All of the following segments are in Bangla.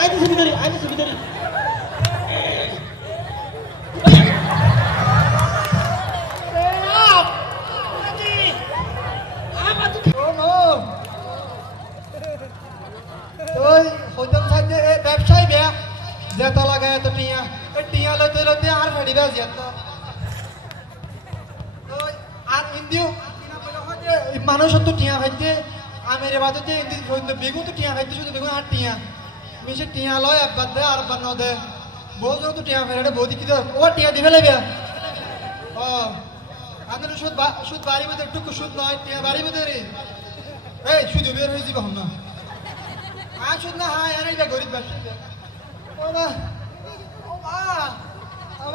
আইতে ছবি ধরি ওই হইতাম সাইডে ব্যবসায়ী বে যেটা লাগায় তো টিয়া এই টিয়া লইতে আর ফেড়ি বাজ যেত ওই আর ইন্দিও মানুষ তো টিয়া খাইতে আমের বাদতে ইন্দি বেগুন তো টিয়া খাইতে শুধু বেগুন আর টিয়া মিশে টিয়া লয় একবার দে আর একবার ন দে বহু তো টিয়া ফেরে বৌদি কি ও টিয়া দিবে লাগবে ও আমাদের সুদ বাড়ি মধ্যে একটু সুদ নয় টিয়া বাড়ি মধ্যে রে এই সুদ বের হয়ে যাবে হন না আর সুদ না হ্যাঁ আর এইটা গরিব ব্যবসা ও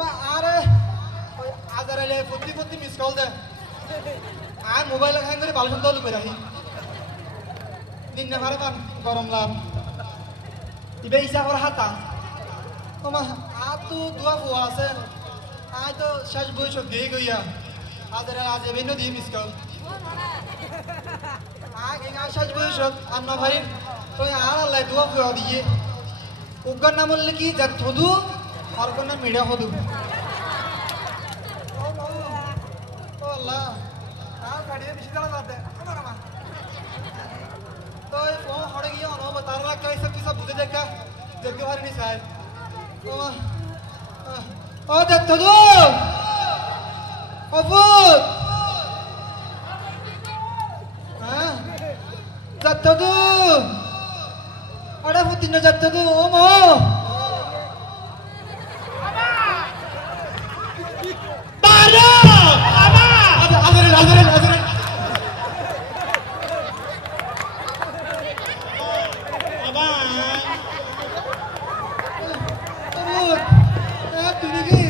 মা আরে ওই আজার এলে প্রতি মিস কল দে আর মোবাইল খাই করে বালসন তলু করে রাখি দিন না ভারে পান গরম লাভ ইবে ইচ্ছা করে হাতা তোমার আর তো দোয়া ফুয়া আছে আয় তো শেষ বয়স দিয়ে গইয়া আজ এবেন দিয়ে মিস কল আয় শেষ বয়স আর না ভাই তো আর আল্লাহ দোয়া ফুয়া দিয়ে উগার নাম বললে কি যা থদু আর কোন নাম মিডিয়া হদু আল্লাহ আর গাড়িতে বেশি দাঁড়া যাতে তো ও হড়ে গিয়ে অনব তার লাগ কাই সব কিছু বুঝে দেখা দেখতে পারিনি স্যার ও দেখতো তো অবুত হ্যাঁ দেখতো তো আরে ফুটিন দেখতো তো ও মো বারো বাবা আজরে তুমি কি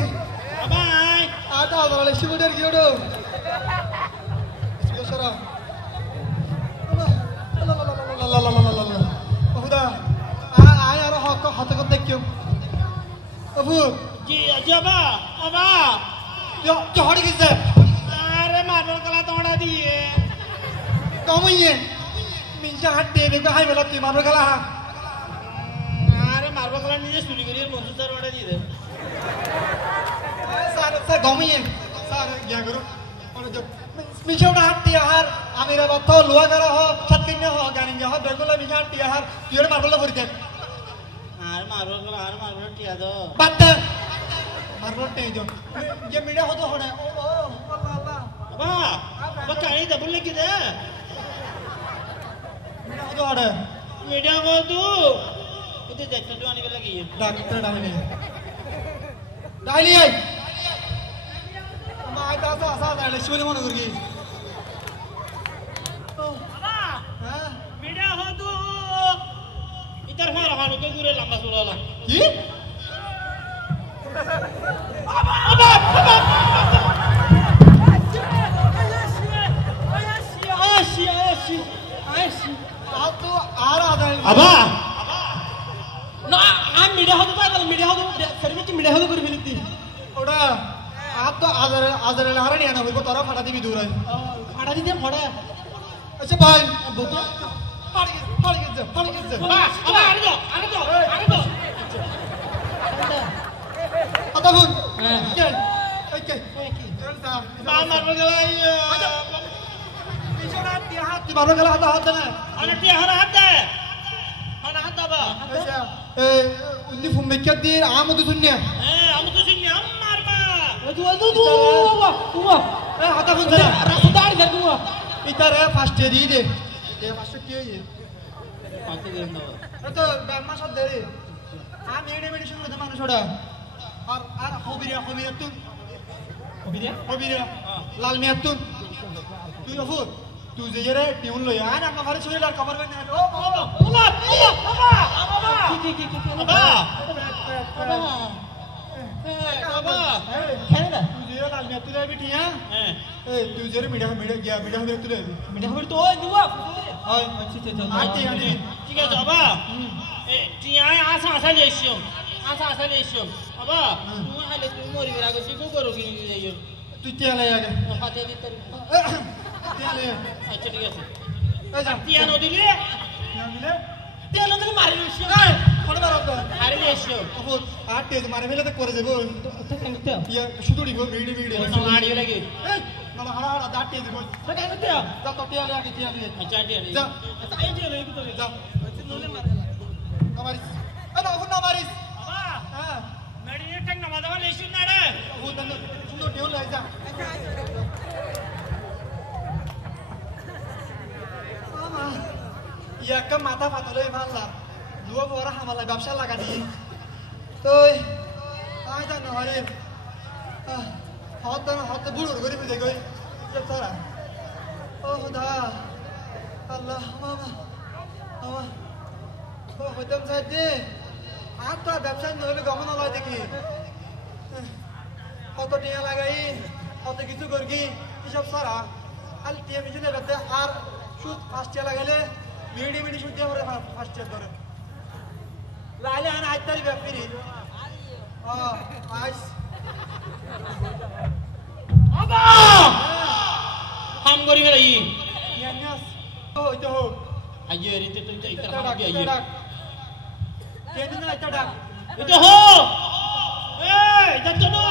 বাবাই আটা আলাদা শিবুদের কি ওটো সরা বহুদা আয় আর হক হাতে করতে কেউ বাবু জি বাবা বাবা কি হড়ে গেছে আরে মার্বেল কলা তোড়া দিয়ে কমইয়ে মিনসা হাত দিয়ে বেগো হাই বলা তুই মারো গেলা আরে মার্বেল কলা নিজে চুরি করি মনসুর স্যার ওটা দিয়ে দে স্যার কমইয়ে স্যার গিয়া করো মিশে ওটা হাত দিয়ে হার আমিরা বাত লোয়া করা হ ছাত্রিনা হ গানিঙ্গা হ বেগুলা মিশে হাত দিয়ে হার তুই ওটা মারবলা ভরি দেখ আর মার্বেল কলা আর মার্বেল টিয়া দাও বাদ দে মারবলা টেই দাও যে মিডিয়া হতো হড়ে ও আল্লাহ আল্লাহ বাবা বাবা কাই দে বললে কি দে মিডিয়া হতো হড়ে মিডিয়া কো তু এতে দেখতে তো আনি গেলা কি ডাক্তার ডাইলি আই মা আইতা আসা আসা ডাইলি শিবলি মনে করি বাবা হ্যাঁ মিডিয়া কো তু ইতার ফারা ফানো তো দূরে লম্বা চুলালা কি বাবা বাবা আতো আর আদাই বাবা না আমি মিডিয়া হতো তাই মিডিয়া হতো সার্ভিস মিডিয়া হতো করে ফেলতি ওটা আর তো আজারে হারানি আনা হইব তোরা ফাটা দিবি দূর আই ফাটা দিতে ফড়ে আচ্ছা ভাই বতো পাড়ি গেছে বাবা বাবা আরে দাও আতা ফোন হ্যাঁ কে এই কে মা মারবো গলাই পিছনে হাত দিয়ে হাত মারো গেল হাত না আরে তে হারা হাত দে হারা হাত দাবা আচ্ছা এই উনি ফোন মেকার দিয়ে আমতো শুনিয়া আমি তো শুনি আম মারবা তুই এই হাতা ফোন ধরা রাস্তার যা তুই ইতারে ফার্স্ট দিয়ে দে ফার্স্ট কি হইছে পাতে দেন দাও তো ব্যামা সব দেরি আমি এডে মেডিসিন করে মানুষ ওটা আর হবিরা লাল মিয়া তুই অফুর তুই যে রে টিউন লই আর আমরা ঘরে শুয়ে আর কভার করে ও বাবা বাবা কি বাবা বাবা খেলে না তুই যে লাল মিয়া তুই রে বিটিয়া হ্যাঁ এই তুই যে মিডিয়া হবে তুই রে মিডিয়া হবে তো ওই দিবা হয় আচ্ছা আইতে আনি ঠিক আছে বাবা এ টিয়া আসা লেছিও আসা লেছিও বাবা তুমি আইলে তুমি মরি গেলা গো তুই করো কি যাইও তুই তেলে আগে হাতে দিতে তেলে আচ্ছা ঠিক আছে এই যা টিয়া নদিলে দিলে টিয়া নদিলে মারি লইছি ফোন মারো তো আরে এসো আপু আর তেজ মারে ফেলে তো করে দেবো তো কেন তো ইয়া শুধু দিব ভিড়ি ভিড়ি না আড়িও লাগে এই না হাড়া হাড়া দাঁত তেজ দিব তো কেন তো যা তো টিয়া লাগে টিয়া দিয়ে আচ্ছা আড়ি যা আচ্ছা এই যে লই তো যা নলে মারে আমারিস না আপু না মারিস বাবা হ্যাঁ মেডিনে টেক না মাদাবা লেসু না রে আপু তন্ন শুধু টিয়া লাই যা মামা ইয়াকে মাথা ফাটলে মারলাম দুয়া বড় হামালা ব্যবসা লাগা দি তুই আই জানো হরে হত বুড়োর করে বুঝে গই তারা ও খোদা আল্লাহ মামা মামা ও হইতাম সাইডে আর তো ব্যবসা নইলে গমন লয় দেখি কত টিয়া লাগাই কত কিছু করগি এসব সারা আর টিয়া মিশনে বেতে আর সুদ ফার্স্ট টিয়া লাগাইলে মিডি মিডি সুদ দিয়ে ফার্স্ট টিয়া ধরে লাইলে আনা আজ তারি ব্যাপারি আইস বাবা হাম করি গেল ই ইয়ানাস ও হইতো হো আইয়ে রিতে তো ইতা এটা হাম ডাক কি এটা আইয়ে ডাক কেন না এটা ডাক এটা হো এই যাচ্ছ তো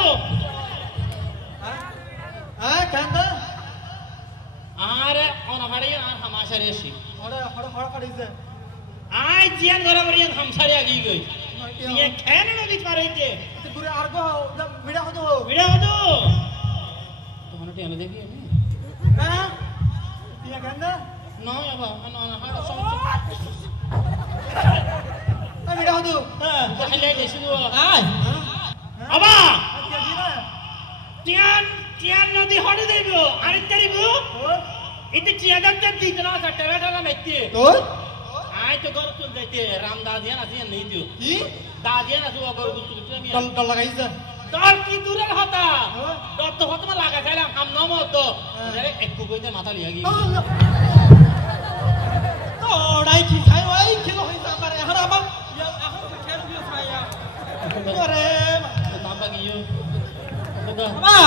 হ্যাঁ কেন দা আরে অন ভাড়ি আর হামাশা রেসি হড়া হড়া হড়া কাটিছে আই জিয়ান ঘর বাড়ি হামসারি আগি গই ये खेने में बीच मारे थे तो पूरे आर्गो जब मीडिया हो तो हो वीडियो हो तो हमने टेन देखी है हां ये कहंदा ना याबा ना ना हां सो मीडिया हो तो पहले देसी दो আয় अबा क्या जी ना टियान टियान नदी हट देबो আরে তারিবো इते टिया दत्त दितना सट्टे बैठा ना मेते तो आय तो घर चल जाते राम दादिया ना दिया नहीं दियो की दादिया ना तो घर को चल मी डल डल लगाई से डर की दूर होता डर तो होता लगा था हम न मत तो अरे एक को कोई माथा लिया गई তো ওরাই কি খাই ওই খেলো হই পারে এখন আবার এখন তো খেলো দিয়ে খাইয়া করে Tamba giyo. বাবা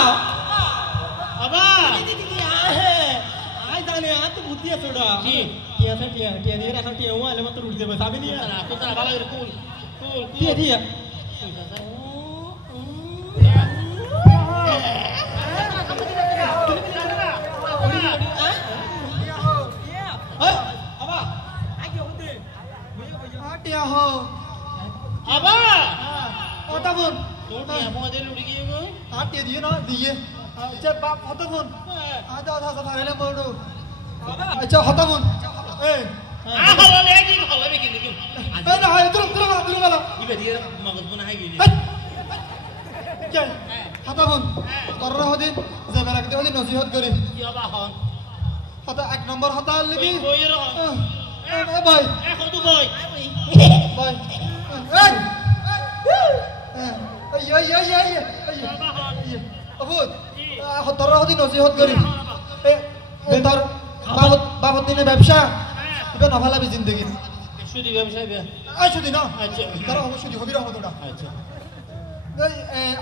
Aba. দিদি দিদি আহে আই জানে আ তো বুদ্ধি আছে ওটা কি? টিয়া আছে টিয়া দিয়ে রাখা টিয়া ও আলে মাত্র উঠতে পারবে আমি নিয়ে Aku tak bala cool. Cool. টিয়া টিয়া हटिया हो Aba. होता phone Tu dia mau ada lu lagi ke? Hatia दिए ना दिए अच्छा बाप होता फोन आजा आजा आजा भागले मोड़ो अच्छा होता फोन ए Ah, kalau lagi, kalau bikin bikin. ए ना है तुरंत वाला Iba dia magus pun hai gini. क्या होता फोन कर रहा हो दिन जब रखते हो दिन नसीहत करी Dia bahon. होता एक नंबर होता लगी Boy roh. ए भाई Kau tu boy. भाई ए ये Dia bahon. अबूत होता रहा हो दिन नसीहत करी ए बेहतर बाबत दिन व्यवसाय इबे ना ভালো জিন্দেগি Sudah ব্যবসা বিয়া। আই শুধু না আচ্ছা। তারা হবে শুধু হবিরা হতোটা আচ্ছা। এই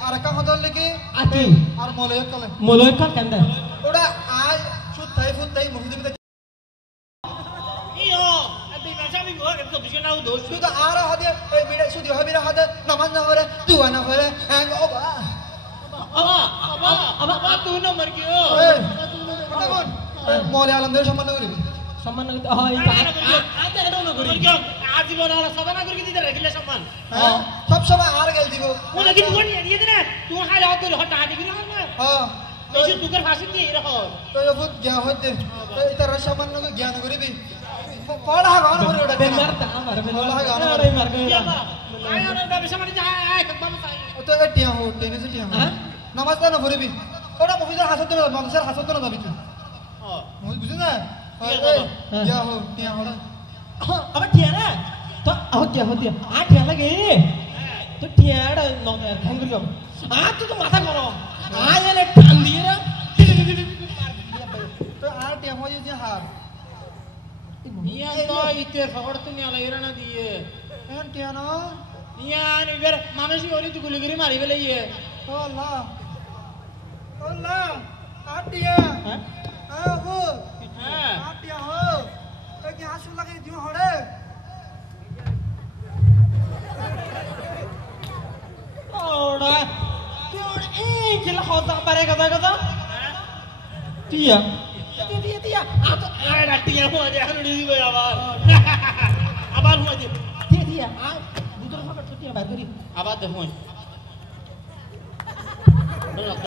আর কা হদল লাগি আতি আর মলয় কলে মলয় কাল কান্দা ওটা আই শুধু তাই ফুট তাই মুহিদে Iyo, abi ব্যবসা আমি গো একটু বিশ না দোষ। শুধু আর হদে এই বিড়ে শুধু হবিরা হদে নামাজ না হরে দুয়া না হরে ওবা Aba tu nomor kyo. ওটা কোন মলে আলমদের সম্মান করি সম্মান করতে হয় আতে এটা না করি আজীবন আর সাধনা করে দিতে রাখিলে সম্মান। সব সময় আর গেল দিব ও লাগি তুই নিয়ে দিনা তুই হালে হত হট হাদি কি না হ্যাঁ এই দুকের ফাঁসি দিয়ে এরকম তো বহুত জ্ঞান হইতে এই তার সম্মান জ্ঞান করিবি পড়া গান করে ওটা বেমার তা আমার বেমার আরে মার ইয়া গয়া বা আয় আর ব্যবসা মানে যায় একদম তাই তো টিয়া হো টেনে টিয়া নামাজ না পড়বি ওটা মহিলার হাসত না মানুষের হাসত না যাবি তুই ও বুঝলি না ইয়া হো টিয়া হো আবার টিয়া না তো হতিয়া হতিয়া আ টিয়া লাগে তো টিয়াড় ঢঙ্গি যাও আ তো মাথা গরম আয় এলে টান দিয়ে না তো আর টিয়া হো যে হার ইয়া তো ইতে ফকড় তুমি আলা ইরানা দিয়ে এখন টিয়া না ইয়া নিবের মানুষ ওরি তুই গুলি গুলি মারি ফেলে ইয়ে ও আল্লাহ ও আল্লাহ আর টিয়া হ্যাঁ হো হ্যাঁ আর টিয়া হো এই কি হাসু লাগে দিও হড়ে টিয়া টিয়া টিয়া আরে টিয়া হুয়া দে এখন দিবে আবার আবার হুয়া দে টিয়া টিয়া আ দুটোর ফাঁকা টিয়া বাইর করি আবার দে হুয়া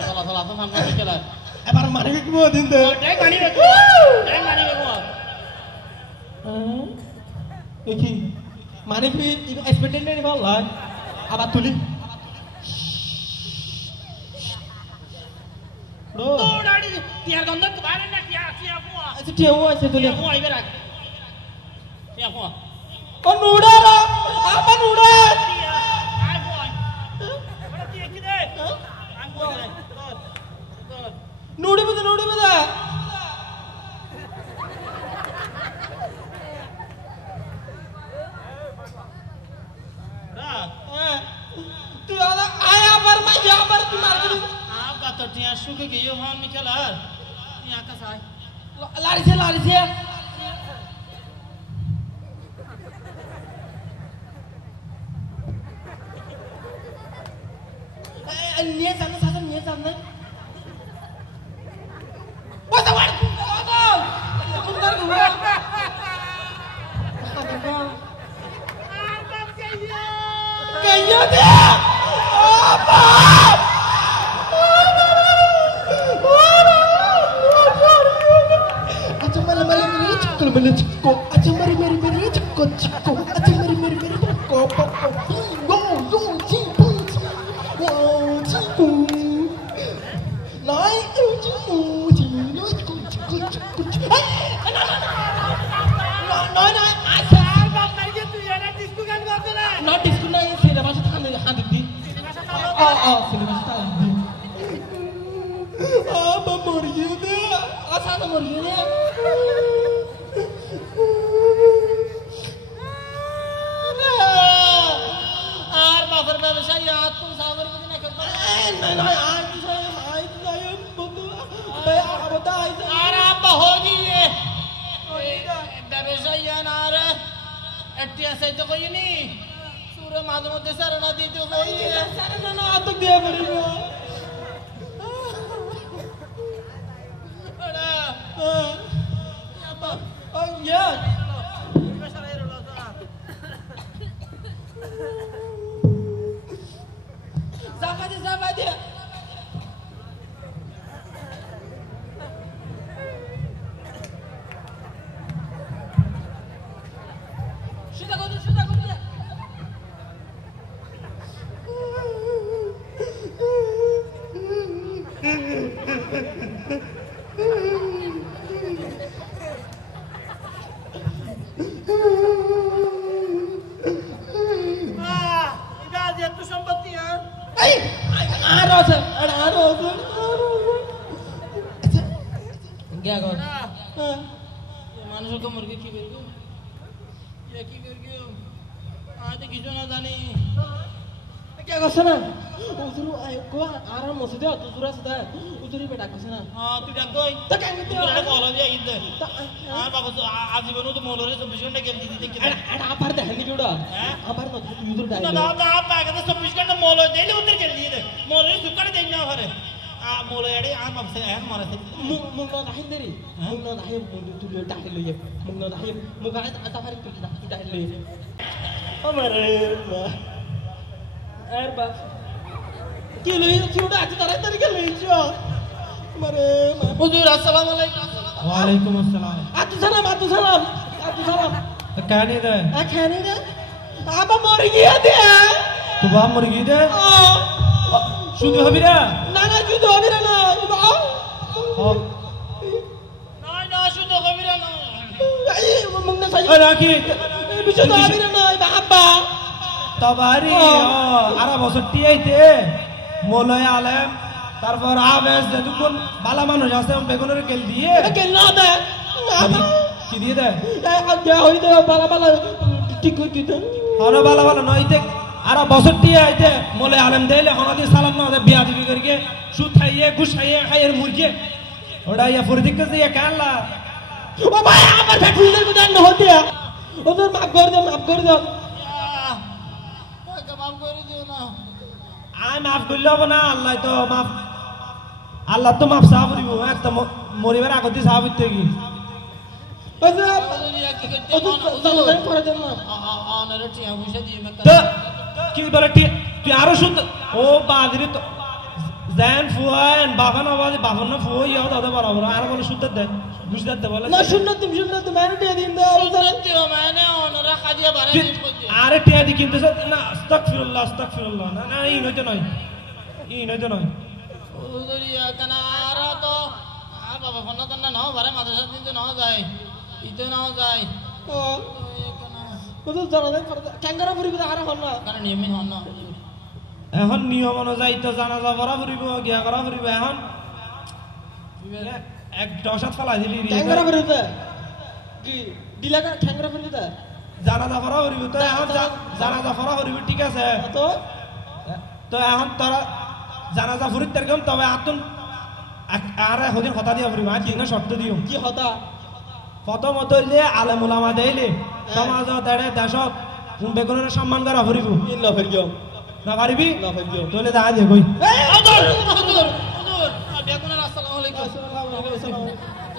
চলা চলা তো সামনে চলা এবার মানে কি বল দিন দে দেখ মানি বেগো দেখি মানে কি এক্সপেক্টেড নেই বল আবার তুলি লো তোড়াড়ি টিয়ার গন্ধ বারে না টিয়া হুয়া আচ্ছা টিয়া ও আছে তুলি টিয়া হুয়া আইবে রাখ টিয়া হুয়া ও নুড়া রা আপা নুড়া টিয়া আই হুয়া বড় টিয়া কি দে আই হুয়া দে তোর নুড়ি বদে তুই আয়া বার মা যা বার তুই মার দিবি आपका तो टिया सुख गयो हम निकलर टिया का साय लारिसे নিয়ে যান সাজন নিয়ে যান না ও তো ওয়ার সুন্দর গো Kayo dia! Apa? Aja malam ini cekol malam cekol. Aja mari cekol cekol. Aja mari cekol. Go cipu. Wow cipu. Naik cipu. Cipu. No. Asal bang tadi tu ya nak disco kan kau tu lah. No disco na ini sih, macam tu handu di. Sini macam tu. Apa morgi tu? Asal tu morgi ni. आर बाफर में विषय याद तुम सावर को नहीं करता नहीं आई बंदू बे बता आई आर आप होगी ये विषय यार आर एट्टी ऐसे तो कोई नहीं सूर्य माधव ते सरना दी तो कोई सरना ना तो दिया बड़ी बड़ा या Zabadi. Sudah kau dia. इधर जे तू संपत्ति है क्या कर मानुष को मुर्गी की बेर गयो ये की बेर गयो आज तो किसी ना जाने क्या कर सना उधर को आराम हो सकता है तो दूर से उधर ही बैठा कर सना हाँ तू डर गई तो क्या करते हो तू कॉल दिया इधर हाँ बाबा तो आज ही बनूँ तो मोलोरे सब बिस्कुट ने गेम दी थी अरे आप बाहर ध्यान नहीं क्यों आप बाहर मत तू उधर डाल ना आप पाएगा तो सब बिस्कुट ने मोलो दे ले उधर खेल दिए मोलोरे सुकर देना हरे मोलो यारे आम अब से आम मारे थे मुंगना दाहिन दरी मुंगना दाहिन मुंगना तू ले डाल ले मुंगना दाहिन मुंगना आता बाहर तू डाल ले हमारे बा क्यों ले क्यों आज तरह तरीके ले जो हमारे हुजूर अस्सलाम वालेकुम वालेकुम अस्सलाम आतु सलाम कहने दे कहने दे आप मर गया दे तू बाप मुर्गी दे शुद्ध हबीरा ना जुदो हबीरा ना ना शुद्ध हबीरा ना मुंगना सही राखी शुद्ध हबीरा ना बाबा तबारी आरा বছর টিয়াইতে মোলয় আলেম তারপর আবেশ যতক্ষণ বালা মানুষ আছে বেগুনের কেল দিয়ে কেল না দে কি দিয়ে দে আজ্ঞা হই দে বালা ঠিক কই দিতে আরে বালা নইতে আরা বছর টিয়াইতে মোলয় আলেম দেইলে হনাদি সালাম না বিয়া দিবি করিকে সুদ খাইয়ে ঘুষ খাইয়ে খাইয়ের মুরগি ওটা ইয়া ফরিদিক কে ইয়া কানলা ও ভাই আমার ফেটুলের কথা না হতে ওদের মাফ করে দে माफ कर दियो ना আই মাফ করলেও না আল্লাহ তো মাফ আল্লাহ তো মাপ চাহ করিব একটা মরিবার আগতে চাহ করতে কি কি বলে তুই আরো শুনতে ও বাদিরি তো জান ফুয়ান বাবা না বাবা না ফুয়া ইয়া দাদা বরাবর আর বলে শুনতে দেন বুঝতে দে বলে না শুনতে মানে টিয়া দিন দাও মানে ওনারা কাজিয়া বারে আরে টিয়া দি কিন্তু না আস্তাগফিরুল্লাহ না না এই নয় নয় উদরিয়া কানারা তো বাবা ফোন তো না বারে মাদ্রাসা দিন তো না যায় ইতো না যায় ও কত জানা দেন ক্যাঙ্গারা পুরি বিদা হারা হল না কারণ নিয়মিত হন না এখন নিয়ম অনুযায়ী তো জানাজা পড়া ফুরিব গিয়া করা ফুরিব এখন এক দশাত ফেলাই দিলি ক্যাঙ্গারা পুরি বিদা কি ডিলা ক্যাঙ্গারা পুরি বিদা জানাজা পড়া ফুরিব তো এখন জানাজা পড়া ফুরিব ঠিক আছে তো এখন তোরা জানাজা ফুরিত তেরকম তবে আতুন আর হদিন হতা দিয়া ফুরিব আজ না শর্ত দিও কি হতা প্রথমত হইলে আলেম ওলামা দেইলে সমাজ দেড়ে দেশত বেগুনের সম্মান করা ফুরিব ইল্লা ফেরিও না পারিবি না ফেরিও তোলে দেখা দে কই হুজুর বেগুনের আসসালামু আলাইকুম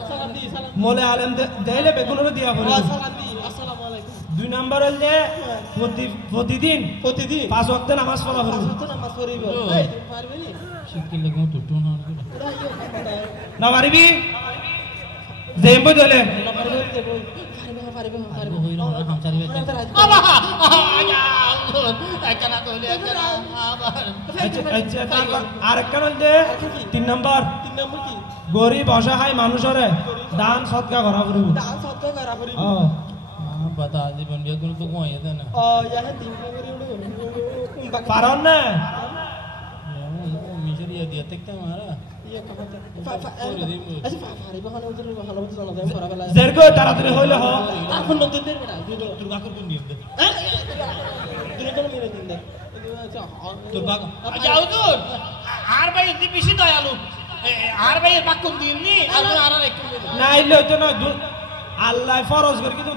সালাম দি সালাম মোলে আলেম দেইলে বেগুনের দিয়া ফুরিব সালাম দি আসসালামু আলাইকুম দুই নাম্বার হইলে প্রতিদিন প্রতিদিন 5 ওয়াক্ত নামাজ পড়া ফুরিব তো নামাজ পড়িব এই তুমি পারবে নি শিক্ষিত লোক তো না না পারিবি জেম্বো দলে না পারবে দেবো পারবে হই না হামচারি বাবা একনা কইলে একনা আবার আচ্ছা তারপর আরেকটা হইলে 3 নাম্বার তিন নম্বর কি গরিব অসহায় মানুষরে দান সদকা করা ফুরিব দান সৎকার করা পড়িব बता जीवन बेगुन तो कोई है ना यार दिन करी उड़ो পারন না मिजरी दिया तक हमारा ये कहां था अच्छा फारी बहाना उधर बहाना उधर जाना दे फरा बेला জেরগো তাড়াতাড়ি হইলে হ এখন নতুন দের বেটা दुर्गा कर कोन नियम दे দুটো মেরে দিন দে আচ্ছা दुर्गा अच्छा हुजूर আর ভাই দি বেশি দয়ালু আর ভাই বাকুন দিমনি আর আর একটু না ইলে হইতো না আল্লাহ ফরজ করে কিন্তু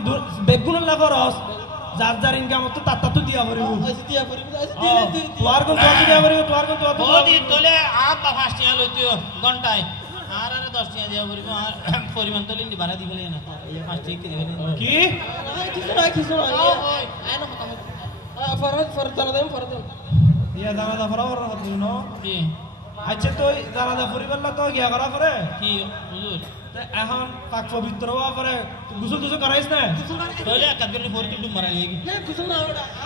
বেগুন না ফরজ যার যার ইনকাম তো তাতা তো দিয়া পড়িব আচ্ছা দিয়া পড়িব আচ্ছা দিলে তোর কোন তো দিয়া পড়িব তোর কোন তো বহুত তোলে আপ বা ফাস্ট টিয়া লইতো ঘন্টায় আর আর 10 টিয়া দিয়া পড়িব আর পরিমাণ তোলে নি বাড়া দিবলে না 5 টিয়া কি দিবেন কি কিছু না আয় না কথা ফরজ জানা দেন ফরজ ইয়া জানা ফরজ হতো না কি আচ্ছা তো জানা পরিবার না তো গিয়া করা পরে কি হুজুর এখন পাক পবিত্র হওয়া পরে গোসল টোসল করাইছ না তোলে কাজে ফোর কিলো মারা লাগি না কিছু না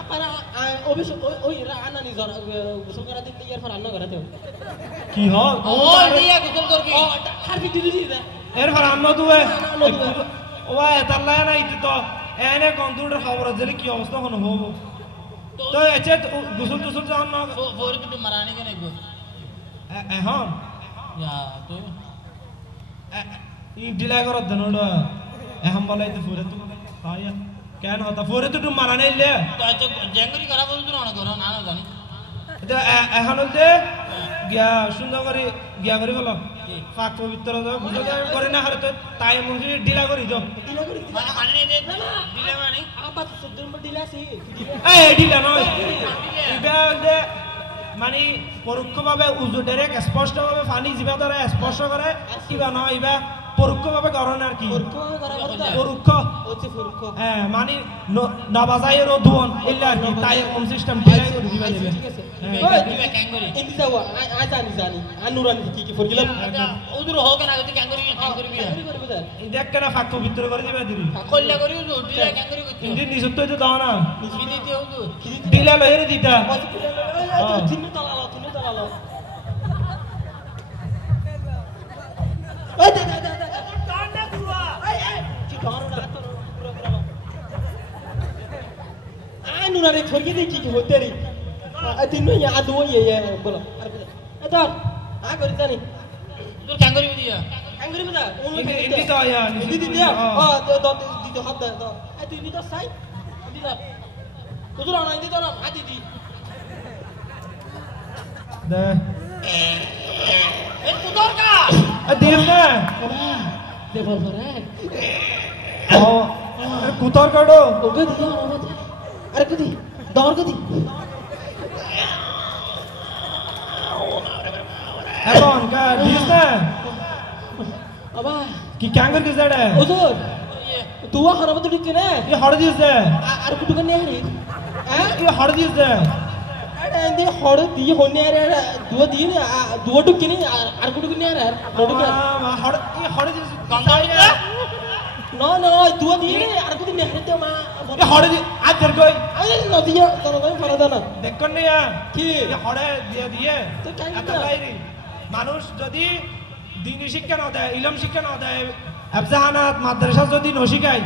আপারা অবশ্য ওই রানা নি জন গোসল করা দিতে ইয়ার পর রান্না করা দেও কি হ ও দিয়া গোসল করবি হারবি দিদি দিদা এর পর আন্ন দুয়ে ওয়া তাল্লা না ইতি তো এনে কন্ট্রোলের খবর আছে কি অবস্থা হন হবো তো আচ্ছা গোসল টোসল যাও না ফোর কিলো মারানি কেন গো এখন ইয়া তো ই ডিলাই করত দেনডা এখন বলাই তো ফুরে তো তাইয়া কেন হতা ফুরে তো তুমি মারা নাইলে তো আচ্ছা জেঙ্গরি করা বলতো না করো না না জানি এটা এখন হতে গিয়া সুন্দর করে গিয়া করে বলো পাক পবিত্র বুঝো করে না হারে তো তাই মুজি ডিলা করি দাও দিলা করি মানে মানে নেই দেখ দিলে মানে আপা তো সদ্দর মধ্যে দিলা সি এই ডিলা নয় ইবা দে মানে পরোক্ষভাবে উজু ডাইরেক্ট স্পষ্টভাবে পানি জিবা দ্বারা স্পর্শ করে কিবা নয় ইবা পরোক্ষভাবে করণ আর কি পরোক্ষ হচ্ছে পরোক্ষ হ্যাঁ মানে নবাজায়ের ধোন এলা আর কি তাই কোন সিস্টেম ডিলাই করে দিবা দিবে ঠিক আছে ওই দিবে ক্যাঙ্গরি ইন্দি যাও আ জানি আনুরানি কি ফরগিলাম ওদুর হোক না যদি ক্যাঙ্গরি করবে দা দেখ কেন ফাঁক পবিত্র করে দিবা দিবি কল্লা করি ওদুর দিলে ক্যাঙ্গরি করতে ইন্দি নিজত তো দাও না কি দিতে ওদুর ডিলা লহের দিতা তিন তালালো ওই দে টান্ডা গুয়া এই কি ধরো না তো পুরো পুরো নুরারে ফরগি দে কি হতে রে তিন নো ইয়া আদো ইয়ে বলো আরে ধর করে জানি তোর ক্যাঙ্গরি দিয়া ক্যাঙ্গরি বদা ইন্দি তো আয়া ইন্দি দিতে দিতে হাত দে এই তুই নিতে সাই ইন্দি দা তোর না ইন্দি তোর হাত দি দে এ তোর কা দেব না দে বল করে ও কুতর কাটো ওকে দি আরে কদি দর কদি এখন কা দিস না আবা কি ক্যাঙ্গর দিস এটা ওজোর তুয়া খারাপ তো ঠিক না এ হড় দিস দে আর কুটু কে নেহারি হ্যাঁ এ হড় দিস দে আরে এন্দি হড় দি হনে আরে দুয়া দি না দুয়া টুক কিনি আর কুটু কে নেহার নটু কে হড় এ হড় দিস গঙ্গা না না দুয়া দি আর কুটু নেহারি তো মা এ হড় দি আজ দের কই আরে নদিয়া তোর ভাই ফারাদা না দেখন না কি এ হড়ে দিয়ে দিয়ে তো কাই এত বাইরে মানুষ যদি দিনী শিক্ষা না দেয় ইলম শিক্ষা না দেয় আফজাহানাত মাদ্রাসা যদি নশিকায়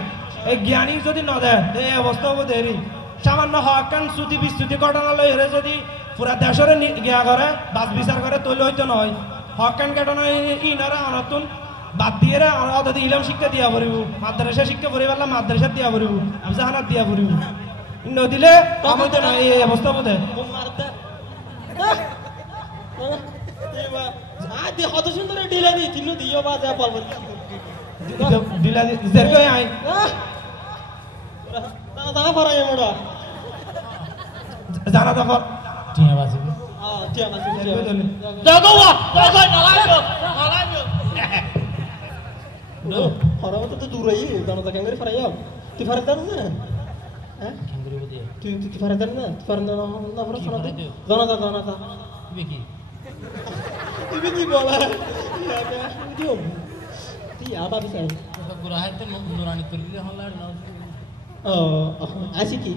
এই জ্ঞানী যদি না দেয় এই অবস্থা হবো দেরি সামান্য হকান শ্রুতি বিস্তুতি ঘটনা লই হেরে যদি পুরা দেশরে গিয়া করে বাস বিচার করে তৈল হইতো নয় হকান ঘটনা ইনারা অনতুন বাদ দিয়ে যদি ইলম শিক্ষা দিয়া পড়িব মাদ্রাসা শিক্ষা পড়ি পারলাম মাদ্রাসা দিয়া পড়িব আফজাহানাত দিয়া পড়িব নদিলে আমার তো এই অবস্থা হবো দে মারদা আদি কত সুন্দর ঢিলা দি তিন দিও বাজা বলবো দিলা দের কই আই না দানা ফরাই মোড়া জানা দফর টিয়া বাসি টিয়া না জগওয়া জগই নালাইবো নালাইবো নো ফরাও তো দূরই দানা দা কেঙ্গরি ফরাই তুই ফরাই দাও না হ্যাঁ কেঙ্গরি বদি তুই ফরাই দাও না তুই ফরাই দাও না ফরাই দাও দানা দা বিকি তুই কি বলা দিও তুই আবা বিসাই গুরাহাতে নুরানি করলি হলা না ও আসি কি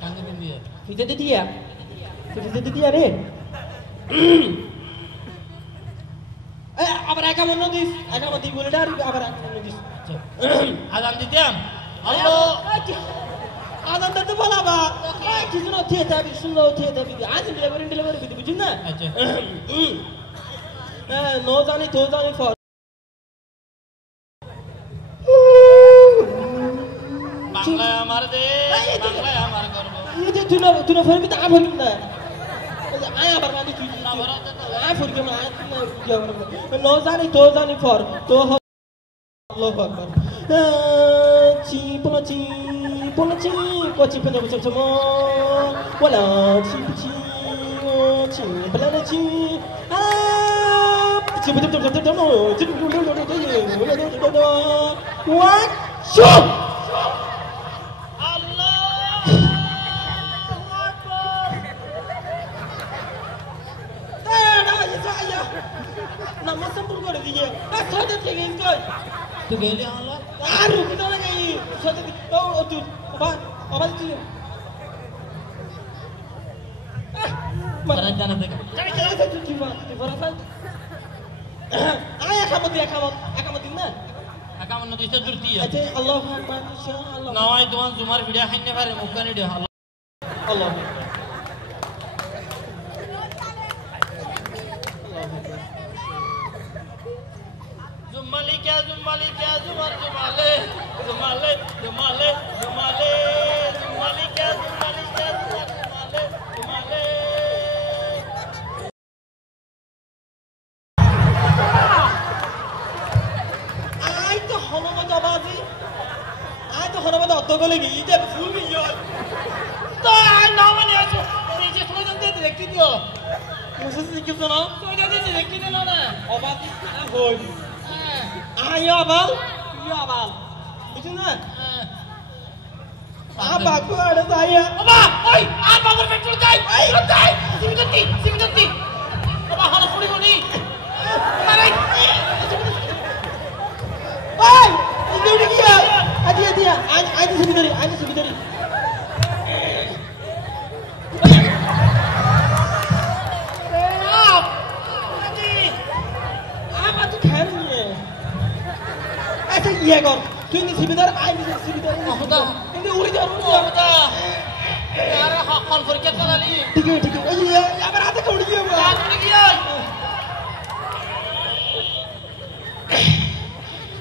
কাঙ্গে দিন দিয়া ফিতে দিয়া ফিতে দিয়া রে আবার একা মন দিস একা মন দি বলে ডার আবার একা মন দিস আজান দিতাম আল্লাহ আজান দিতে বলা বা কিছু না থিয়ে যাবি শুনলো থিয়ে যাবি আজ ডেলিভারি দিতে বুঝিস না আচ্ছা নো জানি তো জানি ফর বাংলায় আমার দেশ বাংলায় আমার গর্ব এই যে তুই না ফরবি তা ফরবি না আয় আবার মানে তুই না বরাতে তো আয় ফরকে মা নো জানি তো জানি ফর তো আল্লাহু আকবার চি পোলাচি কোচি পনে বছর সমো ওলা চি Pollachi what shoot nama sempur kau dia. Saja tinggal kau. tu geli Allah Aru kita lagi. Saja oh tu apa tu? Barang jangan tega Jangan tu tiba berapa? Ayah kamu tinggal. aka mano dise durti ya Aje Allah Akbar insyaallah. nawai tuan zumar video hanne bare mukane de Allah Allah. zumali kya zumar zumale zumali kya zumale Ai to hono mata otto gole gi ite full gi yo to ai no mane acho je সময় জানতে দেখি দিও musa se ki sono সময় জানতে দেখি দিও না obati hoi ayo abal bujuk na apa ko ada saya Aba oi আর বাবার পেট্রোল চাই সিমিটি বাবা হলো পুরি গনি আরে oi ini udah dia dia aja sebidari apa tuh kayaknya aja iya kok tuh ini sebidari ini uri Oda यार कॉल करके चला ली ठीक है ये यार आते कौन गया क्या कर गया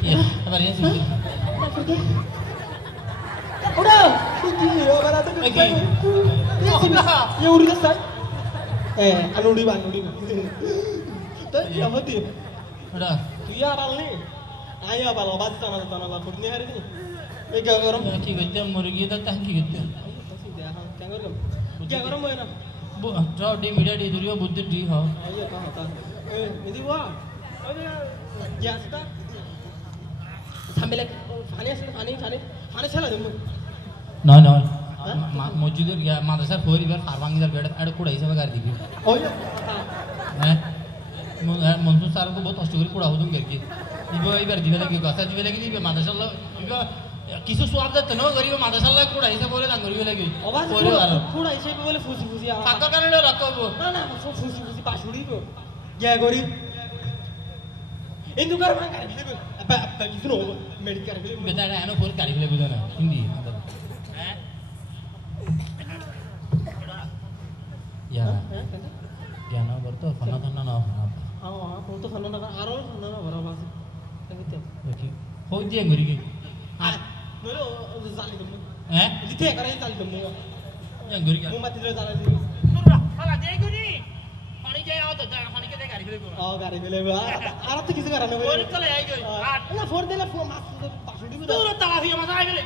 ये अब ये udah ini orang ada lagi ये uri dah say anu di tapi apa tuh udah tuh ya abal nih ayo abal obat tanah putih hari ini क्या गरम की गत्ते मुर्गी दा ता की गत्ते क्या गरम है ना जो डी मीडिया डी दुरियो बुद्धि डी हो आइए कहां था Ini wah. Ya sudah. Sambil Fani salah dulu. No. মসজিদের মাদ্রাসার পরিবার ফারবাঙ্গিদার বেড়ে আর কুড়া হিসাবে গাড়ি দিবি Oh ya. হ্যাঁ মনসুর স্যার তো বহুত কষ্ট করে কুড়া হতুম গেছি এবার দিবে লাগে গাছা দিবে লাগে দিবে মাদ্রাসার কিছু সোয়াব যাচ্ছে না গরিব মাদ্রাসার লাগে কুড়া হিসাবে বলে দান করিবে লাগে অবাক কুড়া হিসাবে বলে ফুসি থাকার কারণে রাখবো না ফুসি পাশুড়িব গিয়া করি ইন্দু কার ভাঙ গাড়ি দিবে আপা কিছু না মেডিকেল দিবে বেটা এনো পরে গাড়ি ফেলে বুঝো না Hindi Ya, jangan bertu, fana na. Kau tu fana na, arol fana na berapa sih? Begitu. Oke. Kau dia ngeri ke? Melo zali dulu. Jadi tiap kali zali dulu. Yang ngeri ke? Mau mati dulu zali dulu. Nurra, salah dia gini. Pani jaya auto, jangan pani kita gari beli. Oh gari beli. Arab tu kisah kerana. Four kalau ya itu. Na four deh lah, four mas. Pasudi. Turut talah dia masa beli.